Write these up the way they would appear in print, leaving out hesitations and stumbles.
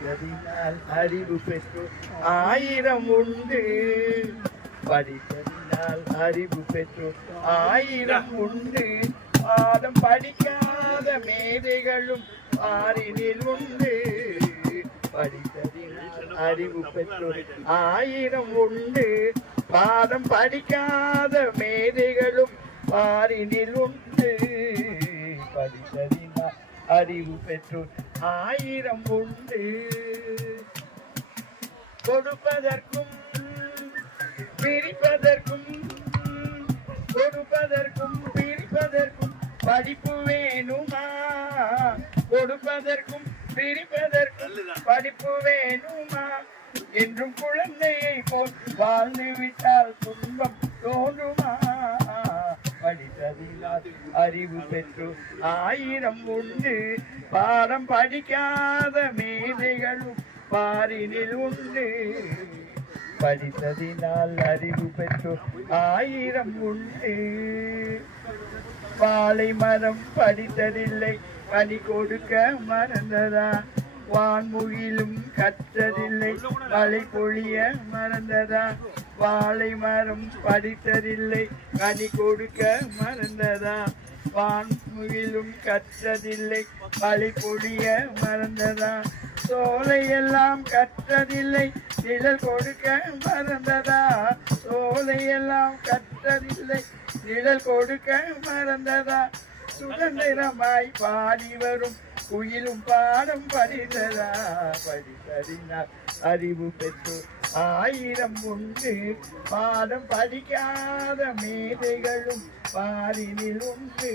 படித்ததினால் அறிவு பெற்று ஆயிரம் உண்டு. படித்ததினால் அறிவு பெற்று ஆயிரம் உண்டு. பாடம் படிக்காத மேதைகளும் ஆறினில் உண்டு. படித்ததினால் அறிவு பெற்று ஆயிரம் உண்டு. பாடம் படிக்காத மேதைகளும் ஆறினில் உண்டு. படித்ததினால் அறிவு பெற்று ஆயிரம் உண்டு. கொடுப்பதற்கும் பிரிப்பதற்கும் கொடுப்பதற்கும் பிரிப்பதற்கும் படிப்பு வேணுமா? கொடுப்பதற்கும் பிரிப்பதற்கும் படிப்பு வேணுமா? என்றும் குழந்தையை போல் வாழ்ந்து விட்டால் துன்பம் தோன்றுமா? படித்ததினால் அறிவு பெற்று ஆயிரம் உண்டு. பாடம் படிக்காத மேதைகளும் பாரினில் உண்டு. படித்ததினால் அறிவு பெற்று ஆயிரம் உண்டு. வாழை மரம் படித்ததில்லை கனி கொடுக்க மறந்ததா? வான்முகிலும் கற்றதில்லை மழை பொழிய மறந்ததா? வாழை மரம் படித்ததில்லை கனி கொடுக்க மறந்ததா? வான்முகிலும் கற்றதில்லை மழை பொழிய மறந்ததா? சோலையெல்லாம் கற்றதில்லை நிழல் கொடுக்க மறந்ததா? சோலையெல்லாம் கற்றதில்லை நிழல் கொடுக்க மறந்ததா? சுதந்திரமாய் பாடி வரும் குயிலும் பாடம் படித்ததா? படித்ததினால் அறிவு பெற்று ஆயிரம் உண்டு. பாடம் படிக்காத மேதைகளும் பாரினில் உண்டு.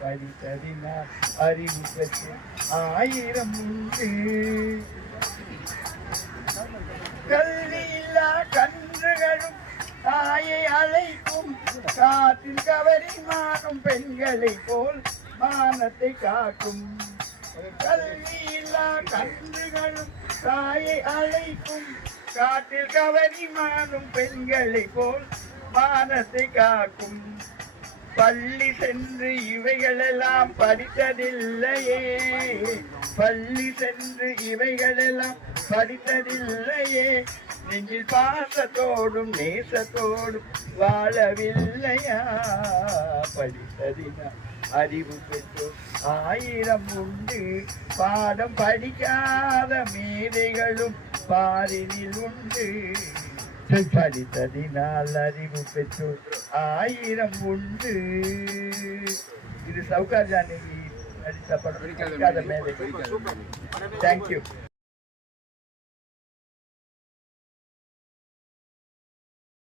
படித்ததினால் அறிவு பெற்று ஆயிரம் உண்டு. கல்வியில்லா கன்றுகளும் தாயை அழைக்கும். காற்றில் கவரி மானும் பெண்களை போல் மானத்தை காக்கும். கல்வியில்லா கன்றுகளும் தாயை அழைக்கும். காற்றில் கவரி மானும் பெண்களை போல் மானத்தை காக்கும். பள்ளி சென்று இவைகளெல்லாம் படித்ததில்லையே. பள்ளி சென்று இவைகளெல்லாம் படித்ததில்லையே. நெஞ்சில் பாசத்தோடும் நேசத்தோடும் வாழவில்லையா? படித்ததினால் அறிவு பெற்று ஆயிரம் உண்டு. பாடம் படிக்காத மேதைகளும் பாரினில் உண்டு. படித்ததினால் அறிவு பெற்று ஆயிரம் உண்டு. இது சவுகார் ஜானகி நடித்த படம். படிக்காத மேதை. தேங்க்யூ.